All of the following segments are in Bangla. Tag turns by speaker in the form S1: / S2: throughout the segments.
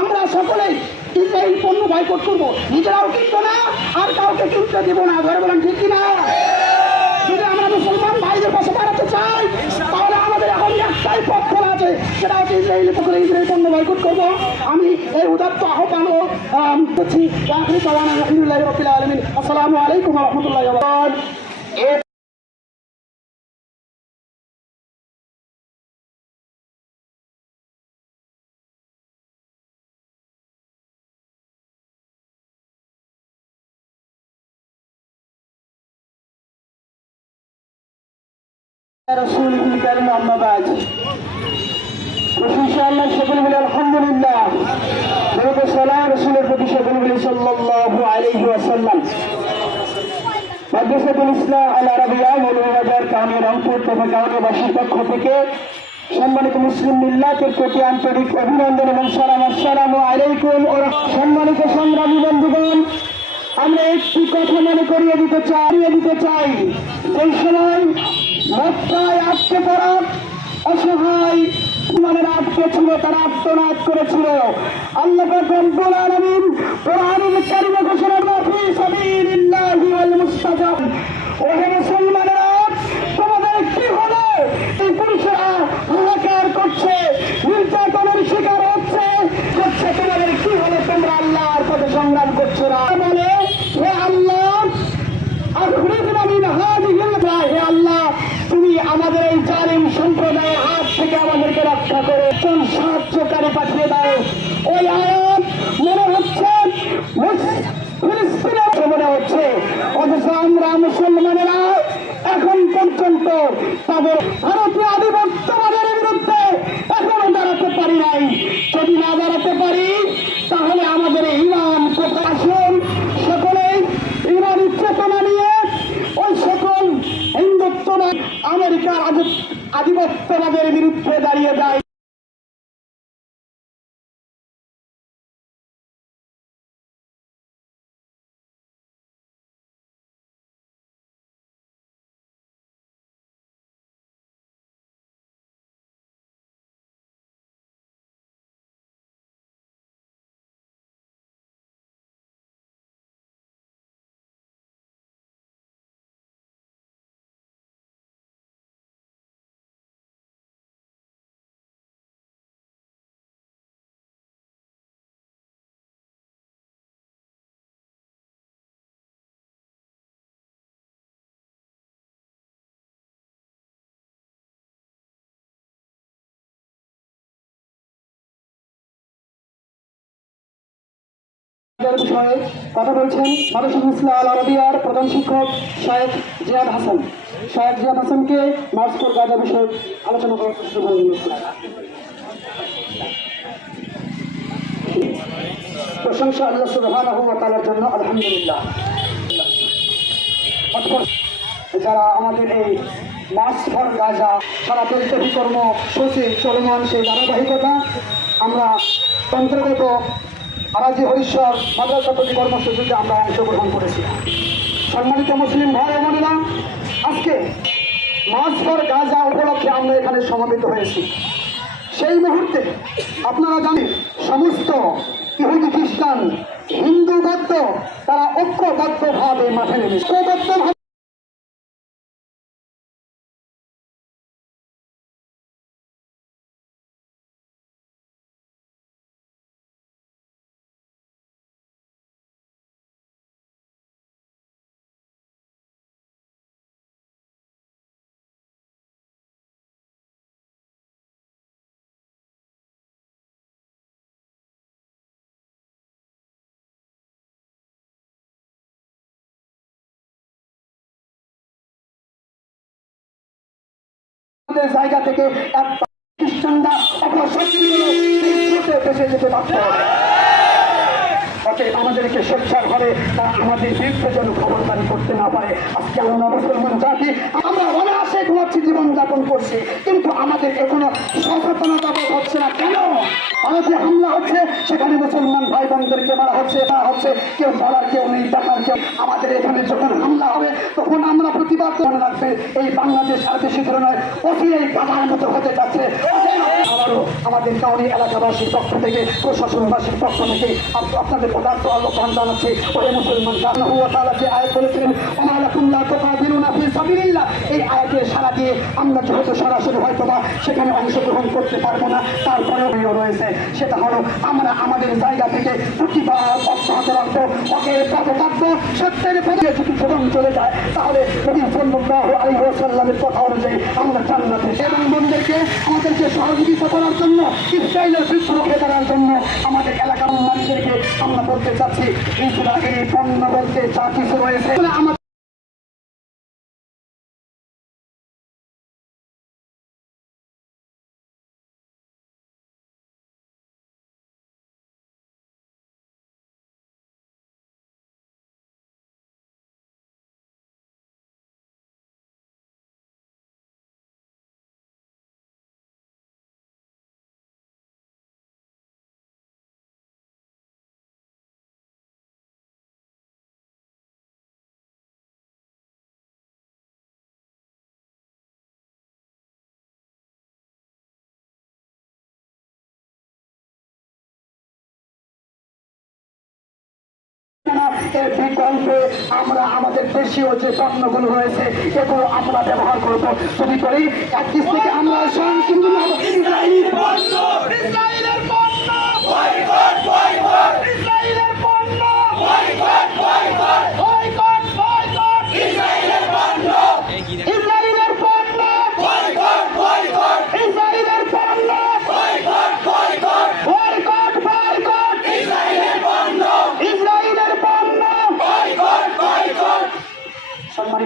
S1: আমরা সকলেই ইসরায়েল পণ্য বয়কট করব। নিজেরাও কিনবো না, আর কাউকে কিনতে দেবো না। ধরে বলেন ঠিক কিনা? যদি আমরা মুসলমান ভাইদের পাশে দাঁড়াতে চাই, তাহলে আমাদের এখন একটাই খোলা আছে। সেটা হচ্ছে ইসরায়েলি পক্ষে ইসরায়েল পণ্য বয়কট করব। আমি এই উদাত্ত আহ্বান ও করছি। আসসালামু আলাইকুম রাহমাতুল্লাহি সম্মানিত মুসলিম মিল্লাতের প্রতি আন্তরিক অভিনন্দন এবং সালাম। আসসালামু আলাইকুম ও সম্মানিত সংগ্রামী বন্ধুগণ, আমরা একটি কথা মনে করিয়ে দিতে চাই দিতে চাই। সেই সময় মক্কায় আটকে পড়া অসহায় ইমানের আটকে ছিল, তারা আত্মনাদ করেছিল। আল্লাহ রব্বুল আলামিন কোরআনুল কারীমে ঘোষণা মাফি সাবিলিল্লাহি ওয়াল মুস্তাজাব ওহে মুসলমানেরা, তোমাদের কি হলো? এই পুরুষেরা হাহাকার করছে, নির্যাতনের শিকার হচ্ছে করছে তোমাদের কি হলো? তোমরা আল্লাহর পথে সংগ্রাম করছ না। বলে পর্যন্ত তাদের ভারতীয় আধিপত্যবাদের বিরুদ্ধে এখনও দাঁড়াতে পারি নাই। যদি না দাঁড়াতে পারি, তাহলে আমাদের ইমান কোথায়? আসুন, সকলেই ইমানি চেতনা নিয়ে ওই সকল হিন্দুত্ব আমেরিকার আধি- আধিপত্যবাদের বিরুদ্ধে দাঁড়িয়ে যায়। কথা বলছেন মাদ্রাসা আরবিয়ার প্রধান শিক্ষক জিয়াদ হাসান। জিয়াদ হাসানকে গাজা বিষয়ে আলোচনা করার প্রশংসা আল্লাহ সুবহানাহু জন্য, আলহামদুলিল্লাহ। যারা আমাদের এই ফর গাজা, সারা কর্ম সূচি চলমান সেই ধারাবাহিকতা, আমরা অন্তর্গত আরাজি হরিশ্বর মাদ্রাসা প্রতি কর্মসূচিতে আমরা অংশগ্রহণ করেছি? সম্মানিত মুসলিম ভাই বোনেরা, আজকে মাস ফর গাজা উপলক্ষে আমরা এখানে সমাবেত হয়েছি। সেই মুহূর্তে আপনারা জানেন, সমস্ত ইহুদি খ্রিস্টান হিন্দু বৌদ্ধ তারা ঐক্যবদ্ধভাবে মাঠে নেমেছে। ঐক্যবদ্ধভাবে জায়গা থেকে এক খ্রিস্টানরা একটা সত্যি দেশে যেতে বাধ্য হবে আমাদেরকে সোচ্চার হবে তা আমাদের বিরুদ্ধে যেন খবরদারি করতে না পারে। আজকে আমরা মুসলমান জাতি, আমরা অনায়াসে ঘুমাচ্ছি জীবনযাপন করছি, কিন্তু আমাদের এখনও সচেতনতা বোধ হচ্ছে না। কেন? ভারতে হামলা হচ্ছে, সেখানে মুসলমান ভাই বোনদেরকে মারা হচ্ছে মারা হচ্ছে। কেউ বলার কেউ নেই, দেখার কেউ আমাদের এখানে যখন হামলা হবে, তখন আমরা প্রতিবাদ করে রাখবে, এই বাংলাদেশ আর বেশি ধরনের অচিরেই বাধার মতো হতে যাচ্ছে। আবারও আমাদের কাউনি এলাকাবাসীর পক্ষ থেকে, প্রশাসনবাসীর পক্ষ থেকে আপ- আপনাদের পদার্থ আলোচনা জানাচ্ছি। ওই মুসলমান আল্লাহু এই আয়াতের সারা দিয়ে আমরা যেহেতু সরাসরি হয়তো বা সেখানে অংশগ্রহণ করতে পারব না, তারপরেও রয়েছে। সেটা হলো, আমরা আমাদের জায়গা থেকে প্রতিবাদ অব্যাহত রাখব ওকে পথে থাকব সত্যের পথে যদি জীবন চলে যায় তাহলে নবী সাল্লাল্লাহু আলাইহি ওয়াসাল্লামের কথা অনুযায়ী আমরা জান্নাতে এবং বন্ধুদেরকে আমাদেরকে সহযোগিতা করার জন্য ইসরায়েলের বিদ্রোহে করার জন্য আমাদের এলাকার মানুষদেরকে আমরা বলতে চাচ্ছি এই পণ্য বলতে যা কিছু রয়েছে এর বিকল্পে আমরা আমাদের দেশীয় যে পণ্যগুলো রয়েছে এগুলো আমরা ব্যবহার করব। যদি করি এক থেকে আমরা কিন্তু ইসরায়েলি পণ্য ইসরায়েলের পণ্য বয়কট বয়কট ইসরায়েলের পণ্য বয়কট বয়কট বয়কট বয়কট ইসরায়েলের পণ্য ইসরায়েলের পণ্য বয়কট বয়কট ইসরায়েলের পণ্য বয়কট বয়কট বয়কট বয়কট ইসরায়েলের পণ্য ইসরায়েলের পণ্য বয়কট বয়কট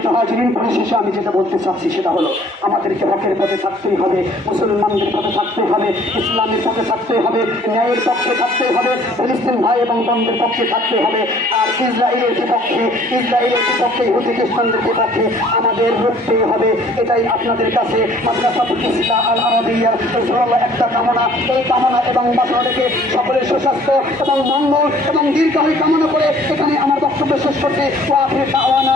S1: সম্মানিত হাজিরিন পরিশেষে আমি যেটা বলতে চাচ্ছি সেটা হলো, আমাদেরকে হকের পথে থাকতেই হবে, মুসলমানদের পথে থাকতে হবে, ইসলামের পথে থাকতে হবে, ন্যায়ের পক্ষে থাকতে হবে, ফিলিস্তিন ভাই এবং বোনদের পক্ষে থাকতে হবে, আর ইসরায়েলের বিপক্ষে ইসরায়েলের বিপক্ষে, ইহুদি খ্রিস্টানদের বিপক্ষে আমাদের রুখতে হবে, এটাই আপনাদের কাছে মাদ্রাসাতুল ইসলাম আল আরবিয়ার একটা কামনা। এই কামনা এবং বাসনা রেখে সকলের সুস্বাস্থ্য এবং মঙ্গল এবং দীর্ঘ কামনা করে এখানে আমার বক্তব্য শেষ করতে দাওয়ানা।